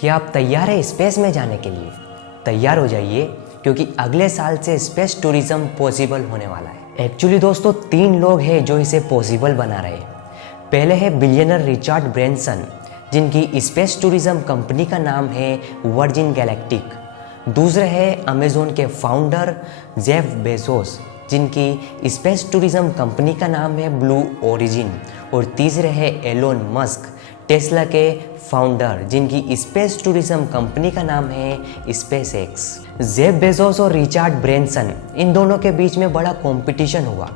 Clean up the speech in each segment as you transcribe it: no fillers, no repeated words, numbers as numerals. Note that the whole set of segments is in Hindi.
क्या आप तैयार हैं स्पेस में जाने के लिए? तैयार हो जाइए, क्योंकि अगले साल से स्पेस टूरिज्म पॉसिबल होने वाला है। एक्चुअली दोस्तों 3 लोग हैं जो इसे पॉसिबल बना रहे हैं। पहले है बिलियनर रिचर्ड ब्रैनसन, जिनकी स्पेस टूरिज्म कंपनी का नाम है वर्जिन गैलेक्टिक। दूसरे है अमेजोन के फाउंडर जेफ बेजोस, जिनकी स्पेस टूरिज्म कंपनी का नाम है ब्लू ओरिजिन। और तीसरे है एलोन मस्क, टेस्ला के फाउंडर, जिनकी स्पेस टूरिज्म कंपनी का नाम है स्पेस एक्स। जेफ बेजोस और रिचर्ड ब्रैनसन, इन दोनों के बीच में बड़ा कंपटीशन हुआ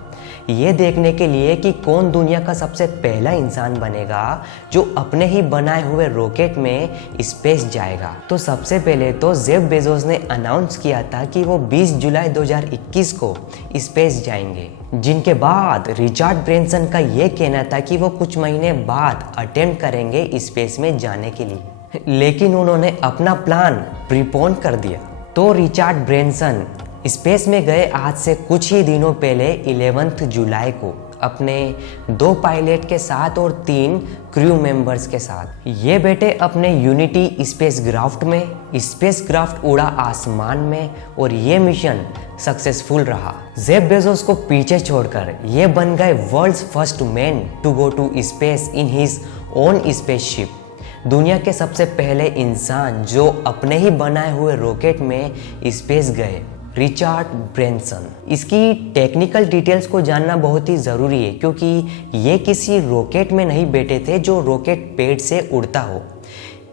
ये देखने के लिए कि कौन दुनिया का सबसे पहला इंसान बनेगा जो अपने ही बनाए हुए रॉकेट में स्पेस जाएगा। तो सबसे पहले तो जेफ बेजोस ने अनाउंस किया था कि वो 20 जुलाई 2021 को स्पेस जाएंगे, जिनके बाद रिचर्ड ब्रैनसन का ये कहना था कि वो कुछ महीने बाद अटेम्प्ट करेंगे स्पेस में जाने के लिए, लेकिन उन्होंने अपना प्लान प्रीपोन कर दिया। तो रिचर्ड ब्रैनसन स्पेस में गए आज से कुछ ही दिनों पहले 11 जुलाई को अपने 2 पायलट के साथ और 3 क्रू मेंबर्स के साथ। ये बेटे अपने यूनिटी स्पेसक्राफ्ट में स्पेसक्राफ्ट उड़ा आसमान में और ये मिशन सक्सेसफुल रहा। जेफ बेजोस को पीछे छोड़कर ये बन गए world's first man to go to space in his own spaceship. दुनिया के सबसे पहले इंसान जो अपने ही बनाए हुए रॉकेट में स्पेस गए, रिचर्ड ब्रैनसन। इसकी टेक्निकल डिटेल्स को जानना बहुत ही ज़रूरी है, क्योंकि ये किसी रॉकेट में नहीं बैठे थे जो रॉकेट पैड से उड़ता हो,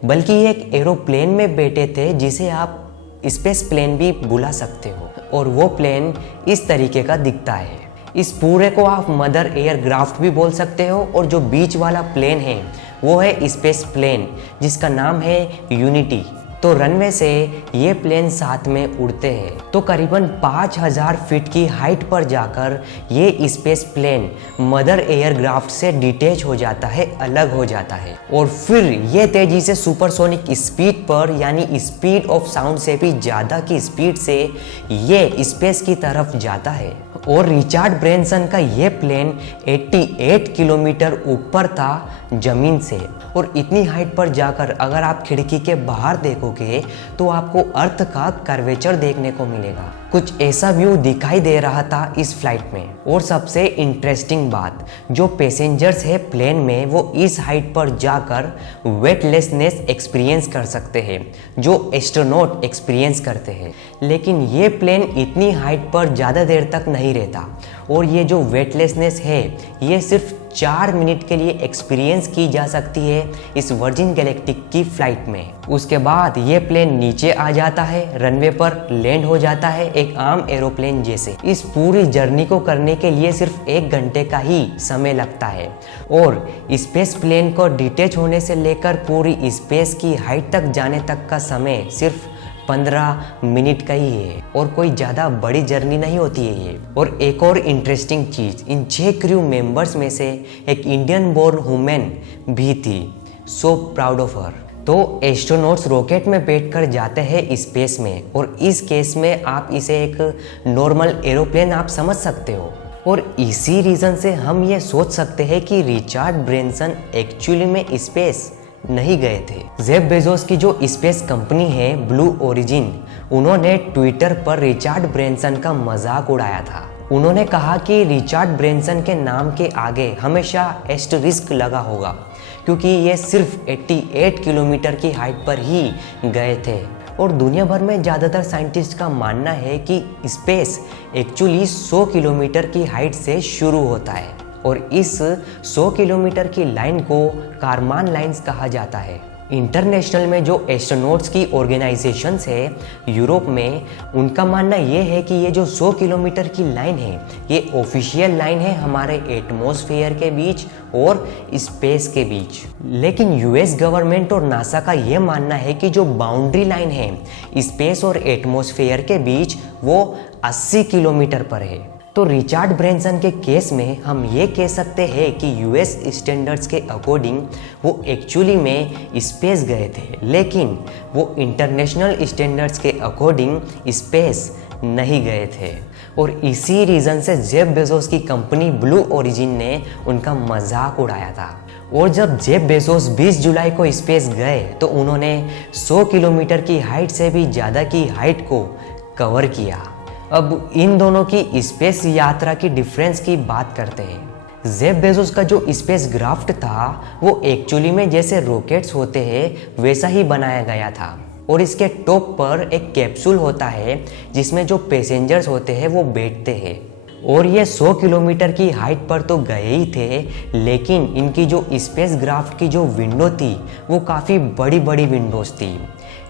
बल्कि एक एरोप्लेन में बैठे थे जिसे आप स्पेस प्लेन भी बुला सकते हो। और वो प्लेन इस तरीके का दिखता है। इस पूरे को आप मदर एयरक्राफ्ट भी बोल सकते हो। और जो बीच वाला प्लेन है वो है स्पेस प्लेन, जिसका नाम है यूनिटी। तो रनवे से ये प्लेन साथ में उड़ते हैं। तो करीबन 5000 फीट की हाइट पर जाकर ये स्पेस प्लेन मदर एयरक्राफ्ट से डिटैच हो जाता है, अलग हो जाता है। और फिर ये तेजी से सुपरसोनिक स्पीड पर, यानी स्पीड ऑफ साउंड से भी ज़्यादा की स्पीड से ये स्पेस की तरफ जाता है। और रिचर्ड ब्रैनसन का ये प्लेन 88 किलोमीटर ऊपर था जमीन से। और इतनी हाइट पर जाकर अगर आप खिड़की के बाहर देखोगे तो आपको अर्थ का कर्वेचर देखने को मिलेगा। कुछ ऐसा व्यू दिखाई दे रहा था इस फ्लाइट में। और सबसे इंटरेस्टिंग बात, जो पैसेंजर्स है प्लेन में वो इस हाइट पर जाकर वेटलेसनेस एक्सपीरियंस कर सकते हैं, जो एस्ट्रोनॉट एक्सपीरियंस करते हैं। लेकिन ये प्लेन इतनी हाइट पर ज़्यादा देर तक नहीं रहता। और ये जो वेटलेसनेस है ये सिर्फ 4 मिनट के लिए एक्सपीरियंस की जा सकती है इस वर्जिन गैलेक्टिक की फ्लाइट में। उसके बाद ये प्लेन नीचे आ जाता है, रनवे पर लैंड हो जाता है एक आम एरोप्लेन जैसे। इस पूरी जर्नी को करने के लिए सिर्फ 1 घंटे का ही समय लगता है। और स्पेस प्लेन को डिटैच होने से लेकर पूरी स्पेस की हाइट तक जाने तक का समय सिर्फ 15 मिनट का ही है। और कोई ज़्यादा बड़ी जर्नी नहीं होती है ये। और एक और इंटरेस्टिंग चीज़, इन 6 क्रू मेंबर्स में से एक इंडियन बोर्न वुमेन भी थी। So proud of her. तो एस्ट्रोनॉट्स रॉकेट में बैठकर जाते हैं स्पेस में, और इस केस में आप इसे एक नॉर्मल एरोप्लेन आप समझ सकते हो। और इसी रीज़न से हम ये सोच सकते हैं कि रिचर्ड ब्रैनसन एक्चुअली में स्पेस नहीं गए थे। जेफ बेजोस की जो स्पेस कंपनी है ब्लू ओरिजिन, उन्होंने ट्विटर पर रिचर्ड ब्रैनसन का मजाक उड़ाया था। उन्होंने कहा कि रिचर्ड ब्रैनसन के नाम के आगे हमेशा एस्टरिस्क लगा होगा, क्योंकि ये सिर्फ 88 किलोमीटर की हाइट पर ही गए थे। और दुनिया भर में ज़्यादातर साइंटिस्ट का मानना है कि स्पेस एक्चुअली 100 किलोमीटर की हाइट से शुरू होता है। और इस 100 किलोमीटर की लाइन को कारमान लाइंस कहा जाता है। इंटरनेशनल में जो एस्ट्रोनॉट्स की ऑर्गेनाइजेशंस है यूरोप में, उनका मानना ये है कि ये जो 100 किलोमीटर की लाइन है ये ऑफिशियल लाइन है हमारे एटमॉस्फेयर के बीच और स्पेस के बीच। लेकिन यूएस गवर्नमेंट और नासा का ये मानना है कि जो बाउंड्री लाइन है स्पेस और एटमॉस्फेयर के बीच वो 80 किलोमीटर पर है। तो रिचर्ड ब्रैनसन के केस में हम ये कह सकते हैं कि यूएस स्टैंडर्ड्स के अकॉर्डिंग वो एक्चुअली में स्पेस गए थे, लेकिन वो इंटरनेशनल स्टैंडर्ड्स के अकॉर्डिंग स्पेस नहीं गए थे। और इसी रीज़न से जेफ बेजोस की कंपनी ब्लू ओरिजिन ने उनका मजाक उड़ाया था। और जब जेफ बेजोस 20 जुलाई को स्पेस गए तो उन्होंने 100 किलोमीटर की हाइट से भी ज़्यादा की हाइट को कवर किया। अब इन दोनों की स्पेस यात्रा की डिफरेंस की बात करते हैं। जेफ बेजोस का जो स्पेस क्राफ्ट था वो एक्चुअली में जैसे रॉकेट्स होते हैं वैसा ही बनाया गया था, और इसके टॉप पर एक कैप्सूल होता है जिसमें जो पैसेंजर्स होते हैं वो बैठते हैं। और ये 100 किलोमीटर की हाइट पर तो गए ही थे, लेकिन इनकी जो स्पेस क्राफ्ट की जो विंडो थी वो काफ़ी बड़ी बड़ी विंडोज़ थी,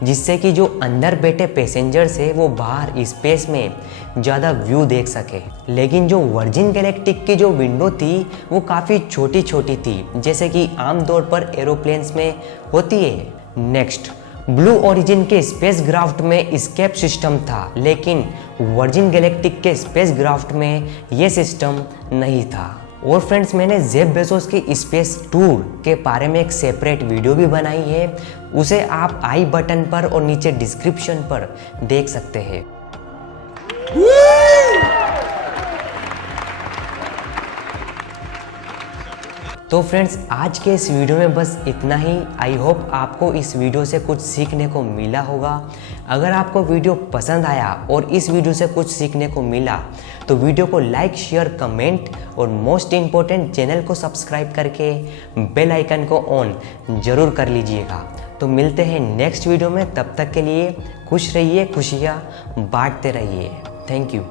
जिससे कि जो अंदर बैठे पैसेंजर्स है वो बाहर स्पेस में ज़्यादा व्यू देख सके। लेकिन जो वर्जिन गैलेक्टिक की जो विंडो थी वो काफ़ी छोटी छोटी थी, जैसे कि आमतौर पर एरोप्लेन्स में होती है। नेक्स्ट, ब्लू ओरिजिन के स्पेस क्राफ्ट में स्केप सिस्टम था, लेकिन वर्जिन गैलेक्टिक के स्पेस क्राफ्ट में ये सिस्टम नहीं था। और फ्रेंड्स, मैंने जेफ बेजोस के स्पेस टूर के बारे में एक सेपरेट वीडियो भी बनाई है, उसे आप आई बटन पर और नीचे डिस्क्रिप्शन पर देख सकते हैं। तो फ्रेंड्स, आज के इस वीडियो में बस इतना ही। आई होप आपको इस वीडियो से कुछ सीखने को मिला होगा। अगर आपको वीडियो पसंद आया और इस वीडियो से कुछ सीखने को मिला तो वीडियो को लाइक, शेयर, कमेंट और मोस्ट इम्पोर्टेंट चैनल को सब्सक्राइब करके बेल आइकन को ऑन ज़रूर कर लीजिएगा। तो मिलते हैं नेक्स्ट वीडियो में, तब तक के लिए खुश रहिए, खुशियाँ बांटते रहिए। Thank you.